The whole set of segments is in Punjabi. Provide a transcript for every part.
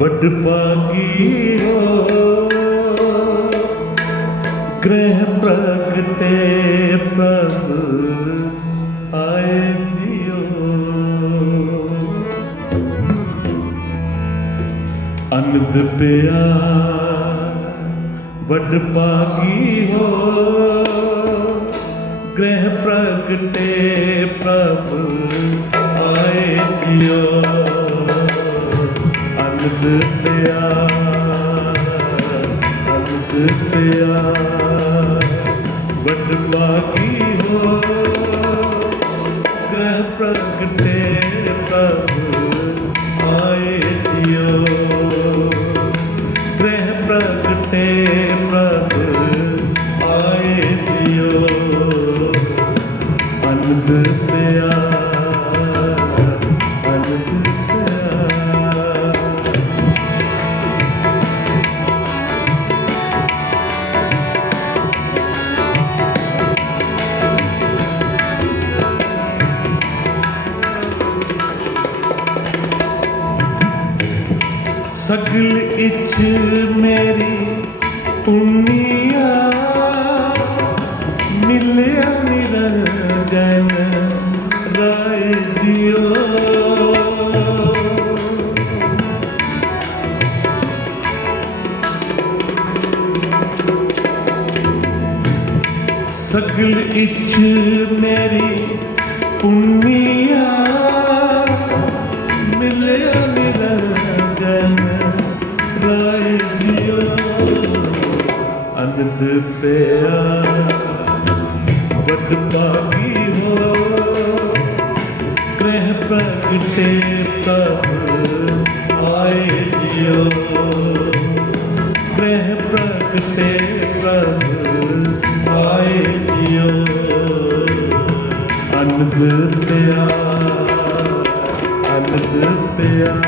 ਵੱਡ ਪਾਗੀ ਹੋ। ਗ੍ਰਹਿ ਪ੍ਰਗਟੇ ਪ੍ਰਭ ਆਏ ਦਿਓ ਅਨੰਦ ਪਿਆ, ਵੱਡ ਪਾਗੀ ਹੋ। ਗ੍ਰਹਿ ਪ੍ਰਗਟੇ ਪ੍ਰਭ ਆਏ ਦਿਓ ਅਨੰਦ ਪਿਆ ਅਨੰਦ ਪਿਆ ਵੱਡ ਸਗਲ ਇਛ ਮੇਰੀ ਪੁੰਨੀਆ ਮਿਲਿਆ ਨਿਰੰਜਨ ਰਾਏ ਜਿਓ। ਸਗਲ ਇਛ ਮੇਰੀ ਪੁੰਨੀਆ ਰਾਏ ਜਿਓ ਅਨੰਦ ਪਿਆ। ਵੱਡ ਭਾਗੀ ਹੋ। ਗ੍ਰਹਿ ਪ੍ਰਗਟੇ ਪ੍ਰਭ ਆਏ ਜਿਓ ਗ੍ਰਹਿ ਪ੍ਰਗਟੇ ਪ੍ਰਭ ਆਏ ਜਿਓ ਅਨੰਦ ਪਿਆ। ਅਨੰਦ ਪਿਆ।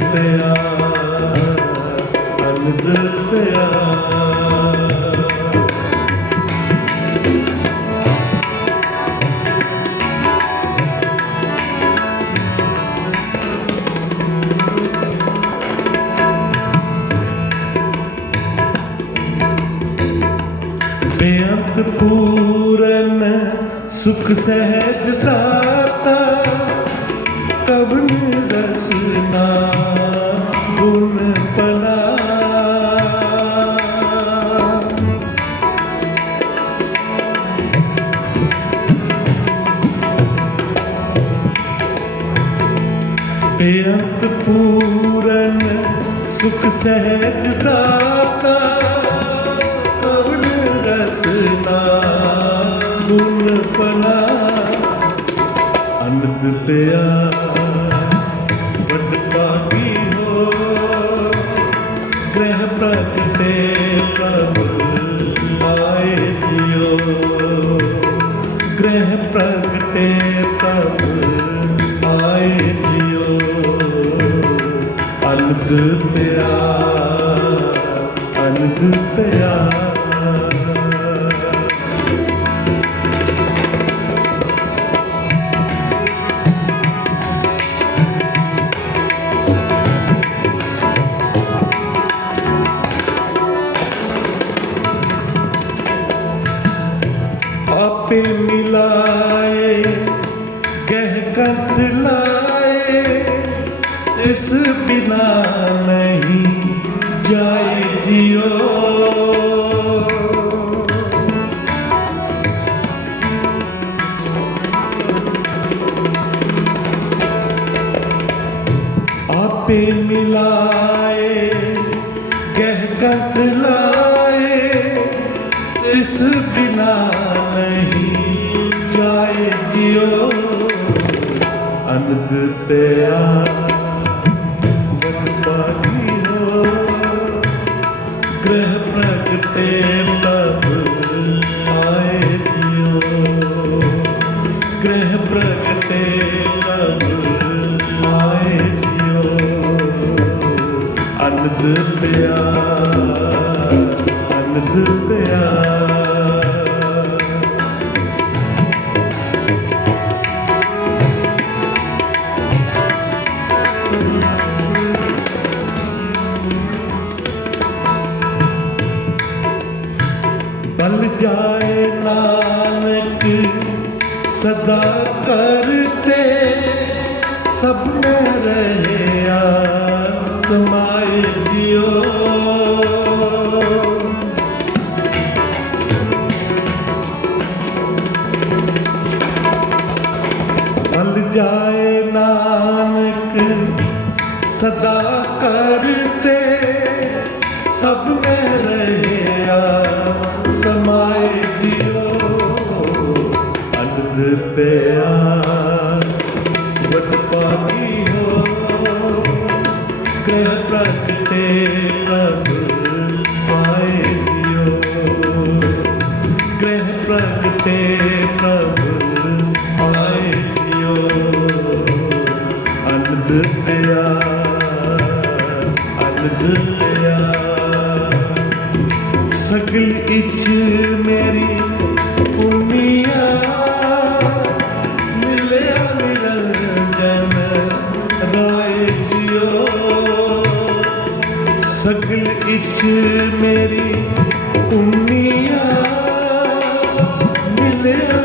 ਪਿਆ ਅਨੰਦ ਪਿਆ ਬੇਅੰਤ ਪੂਰਨ ਸੁਖ ਸਹਿਜ ਸੁਖ ਸਹਿਜ ਦਾਤਾ ਕਵਨ ਰਸਨਾ ਗੁਣ ਪਲਾ ਅਨੰਦ ਪਿਆ ਵੱਡ ਭਾਗੀ ਹੋ, ਗ੍ਰਹਿ ਪ੍ਰਗਟੇ ਪ੍ਰਭ ਆਪੇ ਮਿਲਾਏ, ਗਹਿ ਕੰਤ ਲਾਏ। ਇਸ ਬਿਨਾ ਨਹੀਂ ਜਾਏ ਜਿਓ ਆਪੇ ਮਿਲਾਏ, ਗਹਿ ਕੰਤ ਲਾਏ। ਇਸ ਬਿਨਾ ਅਨੰਦ ਪਿਆ ਵਟ ਹੋ ਗ੍ਰਹਿ ਪ੍ਰਗਟੇ ਪ੍ਰਭ ਆਏ ਜਿਓ ਗ੍ਰਹਿ ਪ੍ਰਗਟੇ ਪ੍ਰਭ ਆਏ ਜਿਓ ਅਨੰਦ ਪਿਆ ਅਨੰਦ ਪਿਆ ਬਲ ਜਾਏ ਨਾਨਕ, ਸਦਾ ਕਰਤੇ ਸਭ ਮੈਂ ਰਹਿਆ, ਸਮਾਏ ਜਿਓ ਬਲ ਜਾਏ ਨਾਨਕ, ਸਦਾ ਕਰਤੇ ਸਮਾਏ ਜਿਓ ਅਨੰਦ ਪਿਆ ਵਟ ਪਾਗੀ ਹੋ ਪ੍ਰਭ ਸਗਲ ਇੱਛ ਮੇਰੀ ਪੁਨੀਆ ਮਿਲਿਆ।